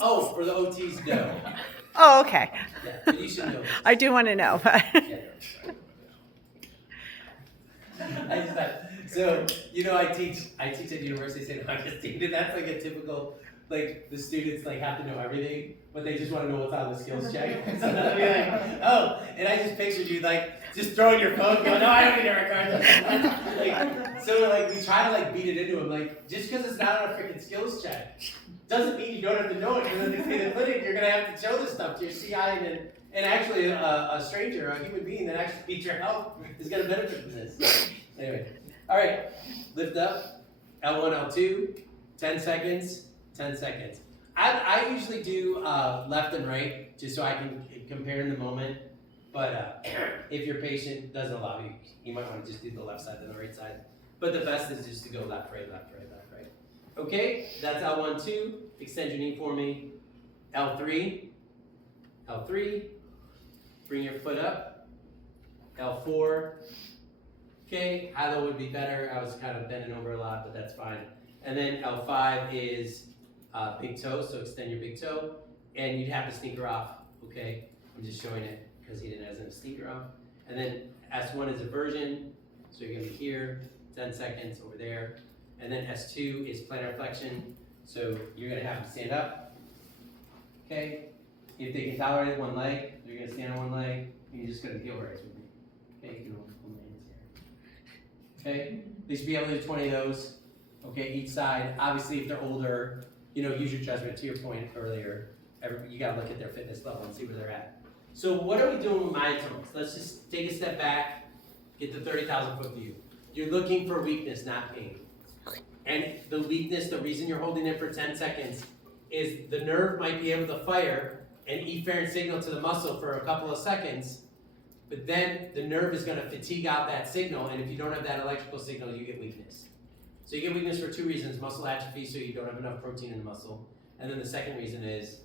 Oh, for the OTs, no. Oh, okay. Yeah, but you should know this. I do want to know. Yeah, no. I just thought, so, you know, I teach at University of St. Augustine, and that's like a typical, like, the students like have to know everything, but they just wanna know what's on the skills check. So they'll be like, oh, and I just pictured you like, just throwing your phone, going, no, I don't need a record. Like, so like, we try to like beat it into them, like, just cause it's not on a freaking skills check, doesn't mean you don't have to know it, because in the clinic, you're gonna have to show this stuff to your CI and actually a stranger, a human being that actually needs your help is gonna benefit from this. Anyway, all right, lift up, L1, L2, 10 seconds, 10 seconds. I usually do left and right, just so I can compare in the moment. But if your patient doesn't allow you, you might want to just do the left side and the right side. But the best is just to go left, right, left, right, left, right. Okay, that's L1, 2. Extend your knee for me. L3, L3. Bring your foot up. L4. Okay, high-low would be better. I was kind of bending over a lot, but that's fine. And then L5 is big toe, so extend your big toe. And you'd have the sneaker off, okay? I'm just showing it because he didn't have a sneaker off. And then S1 is eversion, so you're gonna be here, 10 seconds over there. And then S2 is plantar flexion, so you're gonna have them stand up, okay? If they can tolerate it, one leg, you're gonna stand on one leg, and you're just gonna heel raise with me. Okay, you can hold my hands here. Okay, they should be able to do 20 of those, okay, each side. Obviously, if they're older, you know, use your judgment to your point earlier. You gotta look at their fitness level and see where they're at. So what are we doing with myotones? Let's just take a step back, get the 30,000 foot view. You're looking for weakness, not pain. And the weakness, the reason you're holding it for 10 seconds is the nerve might be able to fire an efferent signal to the muscle for a couple of seconds, but then the nerve is gonna fatigue out that signal, and if you don't have that electrical signal, you get weakness. So you get weakness for two reasons: muscle atrophy, so you don't have enough protein in the muscle, and then the second reason is,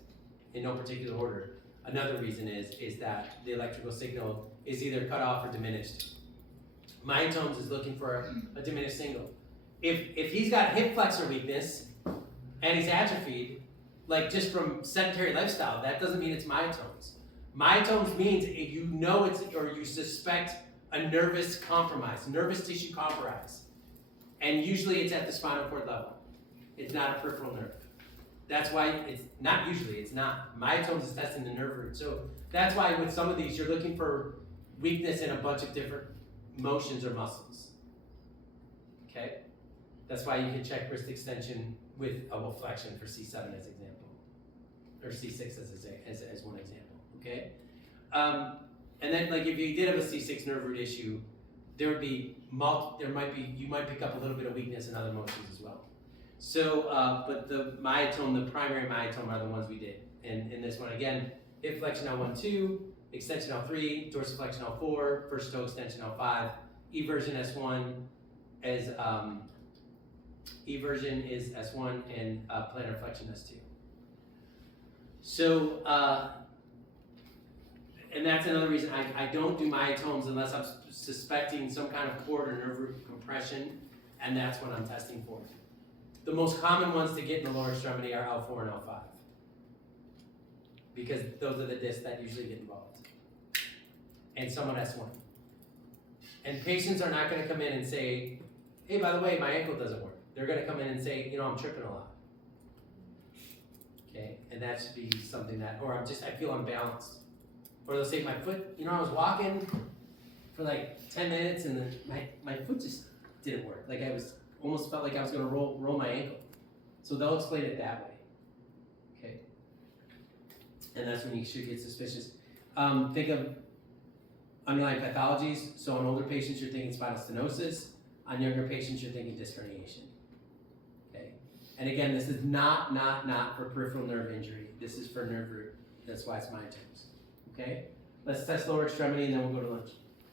in no particular order, another reason is that the electrical signal is either cut off or diminished. Myotones is looking for a diminished signal. If he's got hip flexor weakness and he's atrophied, like just from sedentary lifestyle, that doesn't mean it's myotones. Myotones means you know it's, or you suspect a nervous compromise, nervous tissue compromise. And usually it's at the spinal cord level. It's not a peripheral nerve. That's why it's not usually, it's not. Myotones is testing the nerve root. So that's why with some of these, you're looking for weakness in a bunch of different motions or muscles. Okay? That's why you can check wrist extension with elbow flexion for C7 as example, or C6 as one example. Okay? And then like if you did have a C6 nerve root issue, there would be you might pick up a little bit of weakness in other motions as well. So, but the myotone, the primary myotome are the ones we did. And in this one, again, hip flexion L1, 2, extension L3, dorsiflexion L4, first toe extension L5, eversion S1 as eversion is S1 and plantar flexion S2. So, and that's another reason I don't do myotones unless I'm suspecting some kind of cord or nerve root compression, and that's what I'm testing for. The most common ones to get in the lower extremity are L4 and L5, because those are the discs that usually get involved, and someone S1. And patients are not going to come in and say, hey, by the way, my ankle doesn't work. They're going to come in and say, you know, I'm tripping a lot. Okay, and that should be something that, or I feel unbalanced. Or they'll say, my foot, you know, I was walking for like 10 minutes and then my foot just didn't work. Like almost felt like I was gonna roll my ankle. So they'll explain it that way, okay? And that's when you should get suspicious. Think of underlying pathologies. So on older patients, you're thinking spinal stenosis. On younger patients, you're thinking disc herniation, okay? And again, this is not for peripheral nerve injury. This is for nerve root. That's why it's myotones. Okay, let's test lower extremity and then we'll go to lunch.